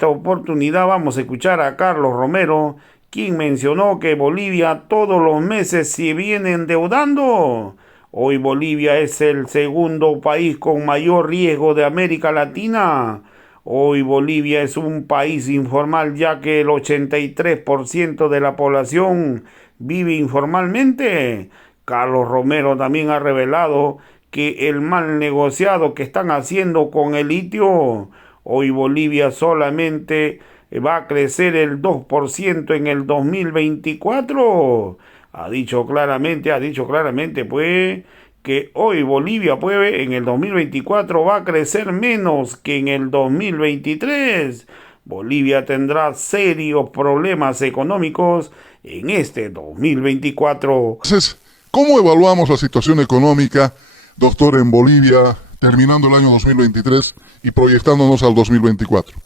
esta oportunidad vamos a escuchar a Carlos Romero, quien mencionó que Bolivia todos los meses se viene endeudando. Hoy Bolivia es el segundo país con mayor riesgo de América Latina. Hoy Bolivia es un país informal ya que el 83% de la población vive informalmente. Carlos Romero también ha revelado que el mal negociado que están haciendo con el litio, hoy Bolivia solamente va a crecer el 2% en el 2024. Ha dicho claramente, pues, que hoy Bolivia, pues, en el 2024 va a crecer menos que en el 2023. Bolivia tendrá serios problemas económicos en este 2024. Entonces, ¿cómo evaluamos la situación económica, doctor, en Bolivia, terminando el año 2023 y proyectándonos al 2024?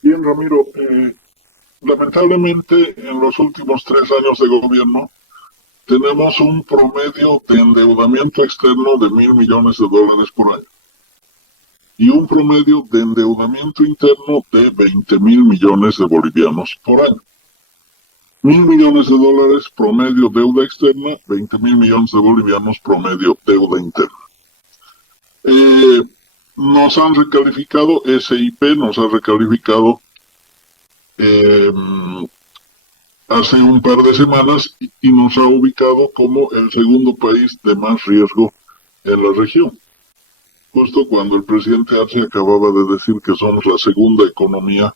Bien, Ramiro, lamentablemente en los últimos 3 años de gobierno tenemos un promedio de endeudamiento externo de $1.000 millones por año y un promedio de endeudamiento interno de 20.000 millones de bolivianos por año. $1.000 millones promedio deuda externa, 20.000 millones de bolivianos promedio deuda interna. Nos han recalificado, SIP nos ha recalificado hace un par de semanas y nos ha ubicado como el segundo país de más riesgo en la región. Justo cuando el presidente Arce acababa de decir que somos la segunda economía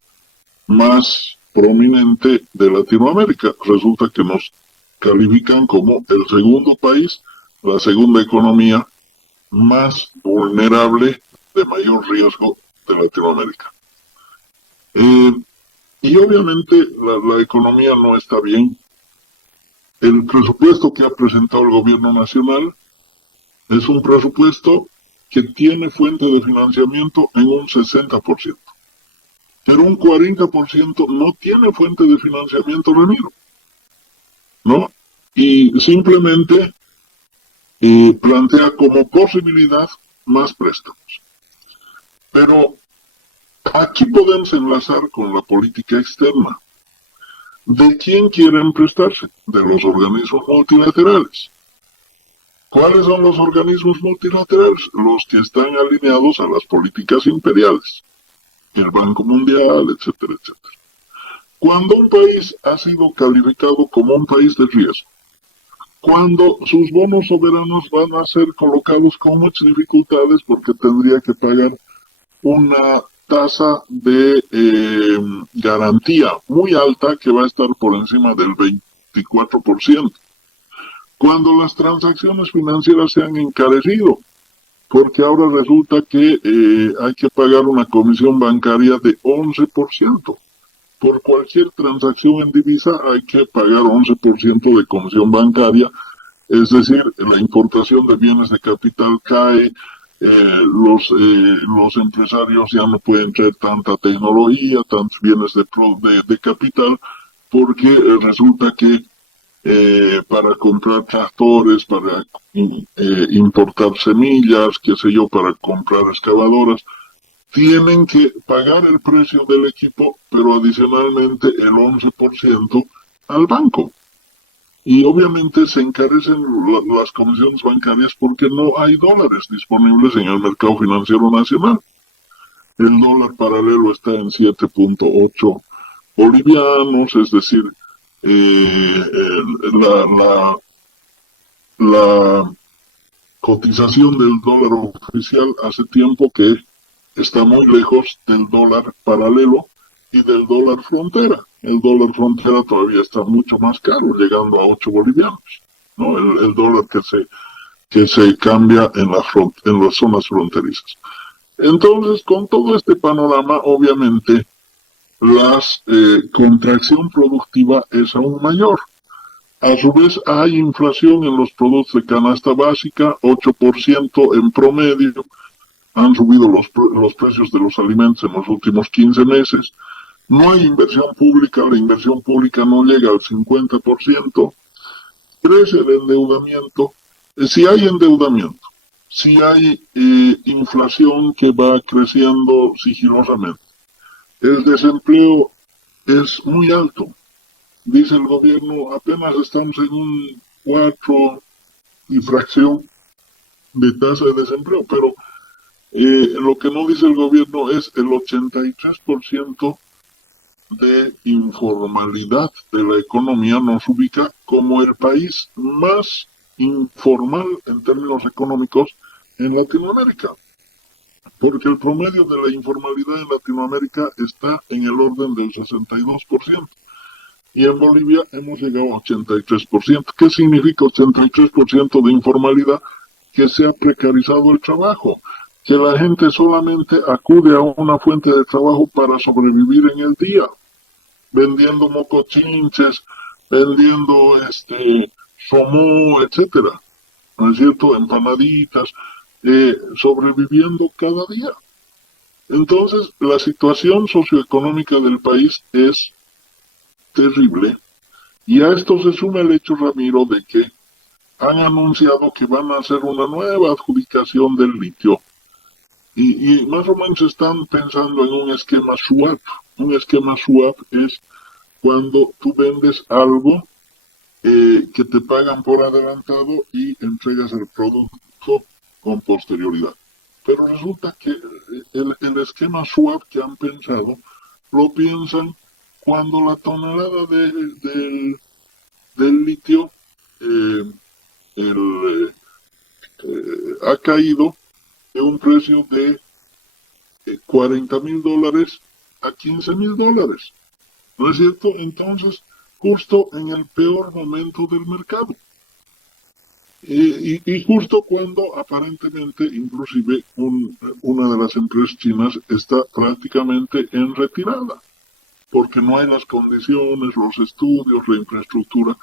más prominente de Latinoamérica, resulta que nos califican como el segundo país, la segunda economía más vulnerable, de mayor riesgo de Latinoamérica. Y obviamente la economía no está bien. El presupuesto que ha presentado el gobierno nacional es un presupuesto que tiene fuente de financiamiento en un 60%. Pero un 40% no tiene fuente de financiamiento, Ramiro, ¿no? Y simplemente plantea como posibilidad más préstamos. Pero aquí podemos enlazar con la política externa. ¿De quién quieren prestarse? De los organismos multilaterales. ¿Cuáles son los organismos multilaterales? Los que están alineados a las políticas imperiales. El Banco Mundial, etcétera, etcétera. Cuando un país ha sido calificado como un país de riesgo, cuando sus bonos soberanos van a ser colocados con muchas dificultades porque tendría que pagar una tasa de garantía muy alta que va a estar por encima del 24%. Cuando las transacciones financieras se han encarecido, porque ahora resulta que hay que pagar una comisión bancaria de 11%. Por cualquier transacción en divisa hay que pagar 11% de comisión bancaria, es decir, la importación de bienes de capital cae, los empresarios ya no pueden traer tanta tecnología, tantos bienes de capital, porque resulta que para comprar tractores, para importar semillas, qué sé yo, para comprar excavadoras, tienen que pagar el precio del equipo, pero adicionalmente el 11% al banco. Y obviamente se encarecen las comisiones bancarias porque no hay dólares disponibles en el mercado financiero nacional. El dólar paralelo está en 7.8 bolivianos, es decir, la cotización del dólar oficial hace tiempo que está muy lejos del dólar paralelo y del dólar frontera. El dólar frontera todavía está mucho más caro, llegando a 8 bolivianos, ¿no? El dólar que se cambia en las zonas fronterizas. Entonces, con todo este panorama, obviamente, la contracción productiva es aún mayor. A su vez, hay inflación en los productos de canasta básica, 8% en promedio. Han subido los precios de los alimentos en los últimos 15 meses. No hay inversión pública, la inversión pública no llega al 50%. Crece el endeudamiento. Si hay endeudamiento si hay inflación que va creciendo sigilosamente. El desempleo es muy alto. Dice el gobierno, apenas estamos en un 4 y fracción de tasa de desempleo, pero lo que no dice el gobierno es el 83% de informalidad de la economía nos ubica como el país más informal en términos económicos en Latinoamérica, porque el promedio de la informalidad en Latinoamérica está en el orden del 62%. Y en Bolivia hemos llegado a 83%. ¿Qué significa 83% de informalidad? Que se ha precarizado el trabajo, que la gente solamente acude a una fuente de trabajo para sobrevivir en el día, vendiendo mocochinches, vendiendo somó, etcétera, ¿no es cierto? Empanaditas, sobreviviendo cada día. Entonces, la situación socioeconómica del país es terrible, y a esto se suma el hecho, Ramiro, de que han anunciado que van a hacer una nueva adjudicación del litio, y más o menos están pensando en un esquema swap. Un esquema swap es cuando tú vendes algo que te pagan por adelantado y entregas el producto con posterioridad. Pero resulta que el esquema swap que han pensado, lo piensan cuando la tonelada del litio ha caído de un precio de $40,000 a $15,000. ¿No es cierto? Entonces, justo en el peor momento del mercado. Y justo cuando aparentemente, inclusive, una de las empresas chinas está prácticamente en retirada, porque no hay las condiciones, los estudios, la infraestructura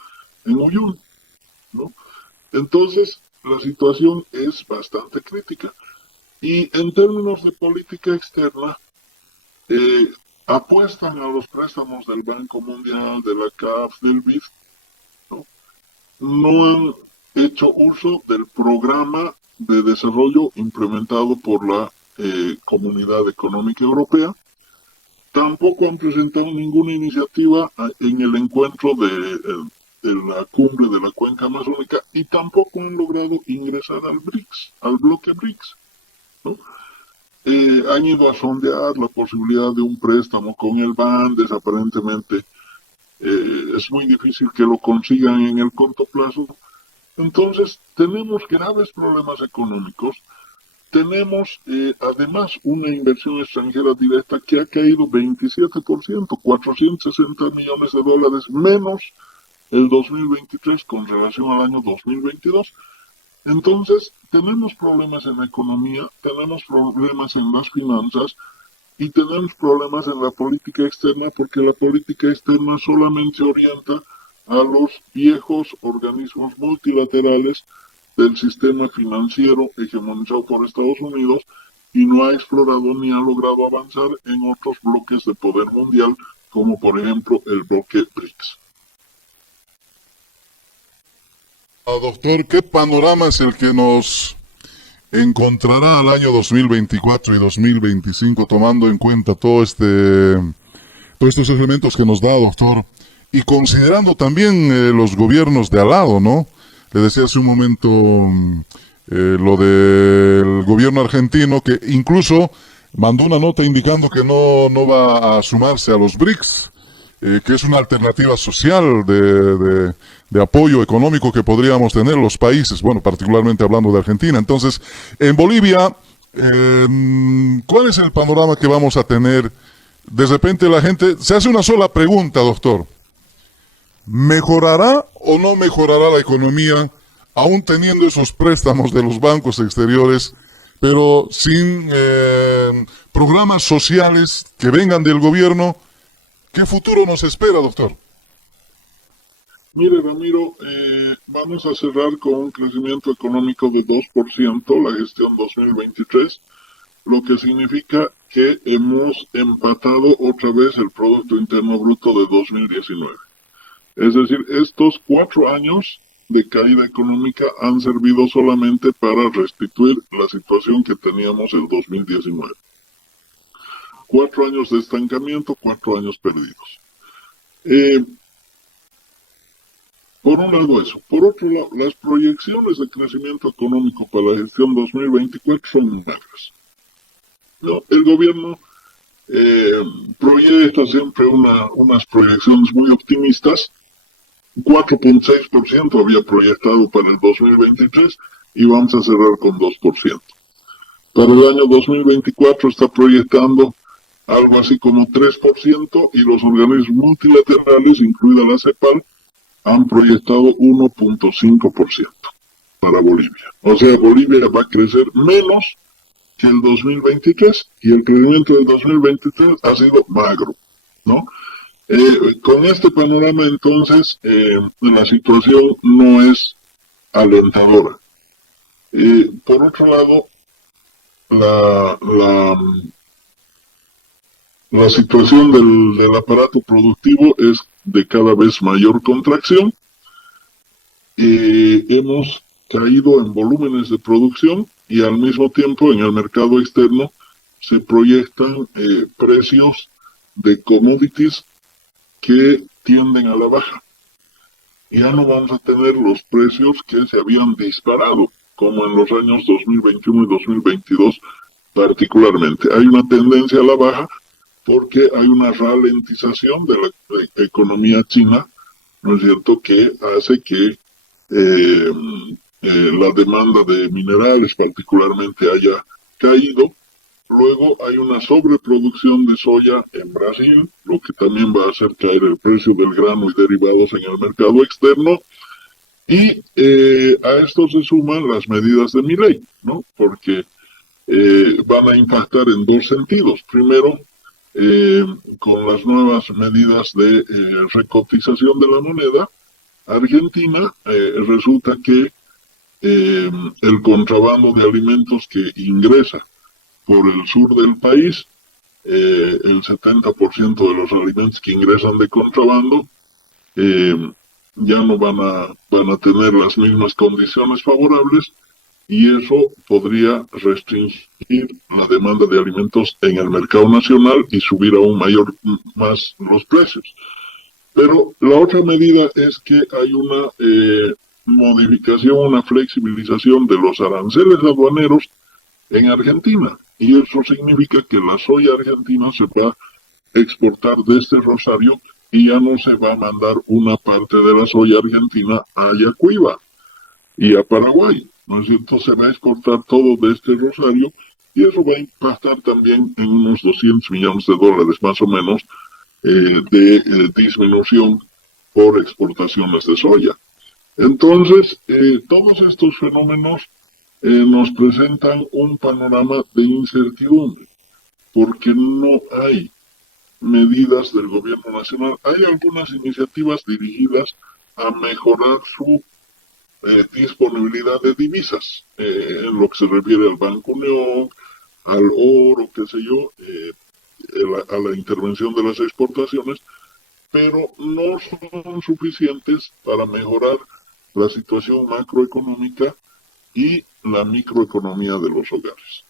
en Uyuni, ¿no? Entonces, la situación es bastante crítica. Y en términos de política externa, apuestan a los préstamos del Banco Mundial, de la CAF, del BID, ¿no? No han hecho uso del programa de desarrollo implementado por la Comunidad Económica Europea. Tampoco han presentado ninguna iniciativa en el encuentro de la cumbre de la Cuenca Amazónica, y tampoco han logrado ingresar al BRICS, al bloque BRICS, ¿no? Han ido a sondear la posibilidad de un préstamo con el BANDES. Aparentemente es muy difícil que lo consigan en el corto plazo. Entonces, tenemos graves problemas económicos. Tenemos además una inversión extranjera directa que ha caído 27%, $460 millones menos el 2023 con relación al año 2022. Entonces, tenemos problemas en la economía, tenemos problemas en las finanzas y tenemos problemas en la política externa, porque la política externa solamente orienta a los viejos organismos multilaterales del sistema financiero hegemonizado por Estados Unidos, y no ha explorado ni ha logrado avanzar en otros bloques de poder mundial, como por ejemplo el bloque BRICS. Doctor, ¿qué panorama es el que nos encontrará al año 2024 y 2025, tomando en cuenta todos estos elementos que nos da, doctor? Y considerando también los gobiernos de al lado, ¿no? Le decía hace un momento lo del gobierno argentino, que incluso mandó una nota indicando que no va a sumarse a los BRICS, que es una alternativa social de apoyo económico que podríamos tener los países, bueno, particularmente hablando de Argentina. Entonces, en Bolivia, ¿cuál es el panorama que vamos a tener? De repente la gente se hace una sola pregunta, doctor. ¿Mejorará o no mejorará la economía, aún teniendo esos préstamos de los bancos exteriores, pero sin programas sociales que vengan del gobierno? ¿Qué futuro nos espera, doctor? Mire, Ramiro, vamos a cerrar con un crecimiento económico de 2% la gestión 2023, lo que significa que hemos empatado otra vez el Producto Interno Bruto de 2019. Es decir, estos 4 años de caída económica han servido solamente para restituir la situación que teníamos en 2019. 4 años de estancamiento, 4 años perdidos. Por un lado eso. Por otro lado, las proyecciones de crecimiento económico para la gestión 2024 son magras. ¿No? El gobierno proyecta siempre unas proyecciones muy optimistas. 4.6% había proyectado para el 2023 y vamos a cerrar con 2%. Para el año 2024 está proyectando algo así como 3% y los organismos multilaterales, incluida la CEPAL, han proyectado 1.5% para Bolivia. O sea, Bolivia va a crecer menos que el 2023 y el crecimiento del 2023 ha sido magro, ¿no? Con este panorama, entonces, la situación no es alentadora. Por otro lado, la situación del aparato productivo es de cada vez mayor contracción. Hemos caído en volúmenes de producción y al mismo tiempo en el mercado externo se proyectan precios de commodities que tienden a la baja. Ya no vamos a tener los precios que se habían disparado, como en los años 2021 y 2022 particularmente. Hay una tendencia a la baja porque hay una ralentización de la economía china, ¿no es cierto?, que hace que la demanda de minerales particularmente haya caído. Luego hay una sobreproducción de soya en Brasil, lo que también va a hacer caer el precio del grano y derivados en el mercado externo. Y a esto se suman las medidas de Milei, ¿no? Porque van a impactar en dos sentidos. Primero, con las nuevas medidas de recotización de la moneda argentina, resulta que el contrabando de alimentos que ingresa por el sur del país, el 70% de los alimentos que ingresan de contrabando ya no van a tener las mismas condiciones favorables y eso podría restringir la demanda de alimentos en el mercado nacional y subir aún más los precios. Pero la otra medida es que hay una modificación, una flexibilización de los aranceles aduaneros en Argentina. Y eso significa que la soya argentina se va a exportar desde Rosario y ya no se va a mandar una parte de la soya argentina a Yacuiba y a Paraguay, ¿no es cierto? Se va a exportar todo desde Rosario y eso va a impactar también en unos $200 millones más o menos de disminución por exportaciones de soya. Entonces, todos estos fenómenos nos presentan un panorama de incertidumbre, porque no hay medidas del gobierno nacional. Hay algunas iniciativas dirigidas a mejorar su disponibilidad de divisas, en lo que se refiere al Banco Unión, al oro, qué sé yo, a la intervención de las exportaciones, pero no son suficientes para mejorar la situación macroeconómica y la microeconomía de los hogares.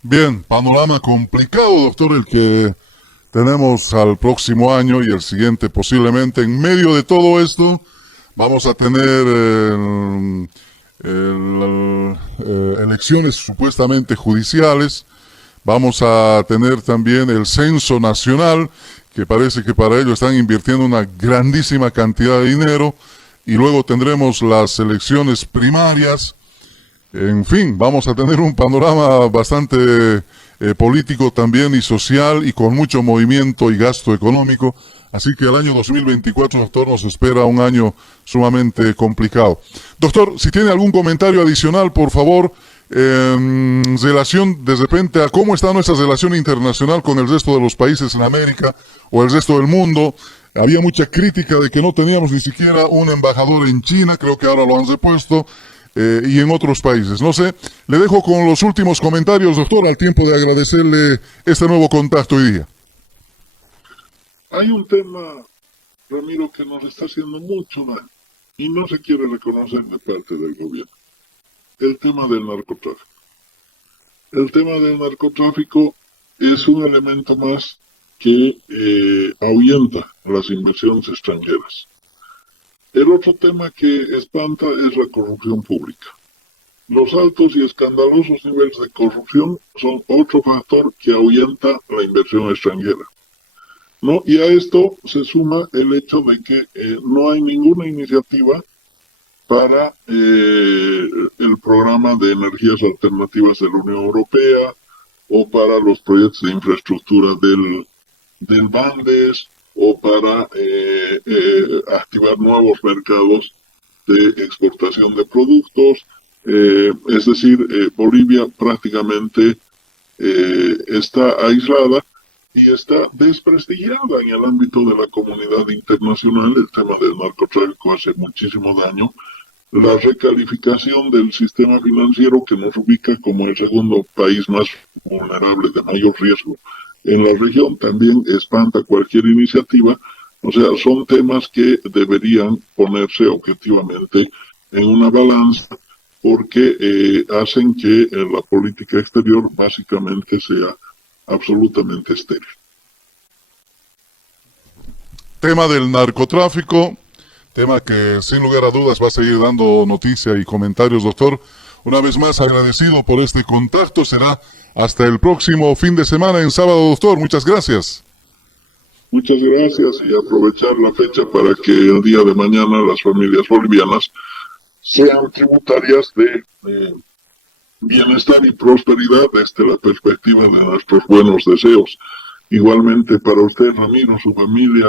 Bien, panorama complicado, doctor, el que tenemos al próximo año y el siguiente posiblemente. En medio de todo esto vamos a tener elecciones supuestamente judiciales, vamos a tener también el censo nacional, que parece que para ello están invirtiendo una grandísima cantidad de dinero, y luego tendremos las elecciones primarias. En fin, vamos a tener un panorama bastante político también y social y con mucho movimiento y gasto económico. Así que el año 2024, doctor, nos espera un año sumamente complicado. Doctor, si tiene algún comentario adicional, por favor, en relación de repente a cómo está nuestra relación internacional con el resto de los países en América o el resto del mundo. Había mucha crítica de que no teníamos ni siquiera un embajador en China, creo que ahora lo han repuesto, y en otros países. No sé, le dejo con los últimos comentarios, doctor, al tiempo de agradecerle este nuevo contacto hoy día. Hay un tema, Ramiro, que nos está haciendo mucho daño. y no se quiere reconocer de parte del gobierno. El tema del narcotráfico. El tema del narcotráfico es un elemento más que ahuyenta las inversiones extranjeras. El otro tema que espanta es la corrupción pública. Los altos y escandalosos niveles de corrupción son otro factor que ahuyenta la inversión extranjera, ¿no? Y a esto se suma el hecho de que no hay ninguna iniciativa para el programa de energías alternativas de la Unión Europea o para los proyectos de infraestructura del Bandes o para activar nuevos mercados de exportación de productos. Es decir, Bolivia prácticamente está aislada y está desprestigiada en el ámbito de la comunidad internacional. El tema del narcotráfico hace muchísimo daño. La recalificación del sistema financiero, que nos ubica como el segundo país más vulnerable, de mayor riesgo en la región, también espanta cualquier iniciativa. O sea, son temas que deberían ponerse objetivamente en una balanza, porque hacen que la política exterior básicamente sea absolutamente estéril. Tema del narcotráfico, tema que sin lugar a dudas va a seguir dando noticia y comentarios, doctor. Una vez más agradecido por este contacto. Será hasta el próximo fin de semana en sábado, doctor. Muchas gracias. Muchas gracias, y aprovechar la fecha para que el día de mañana las familias bolivianas sean tributarias de bienestar y prosperidad desde la perspectiva de nuestros buenos deseos. Igualmente para usted, Ramiro, su familia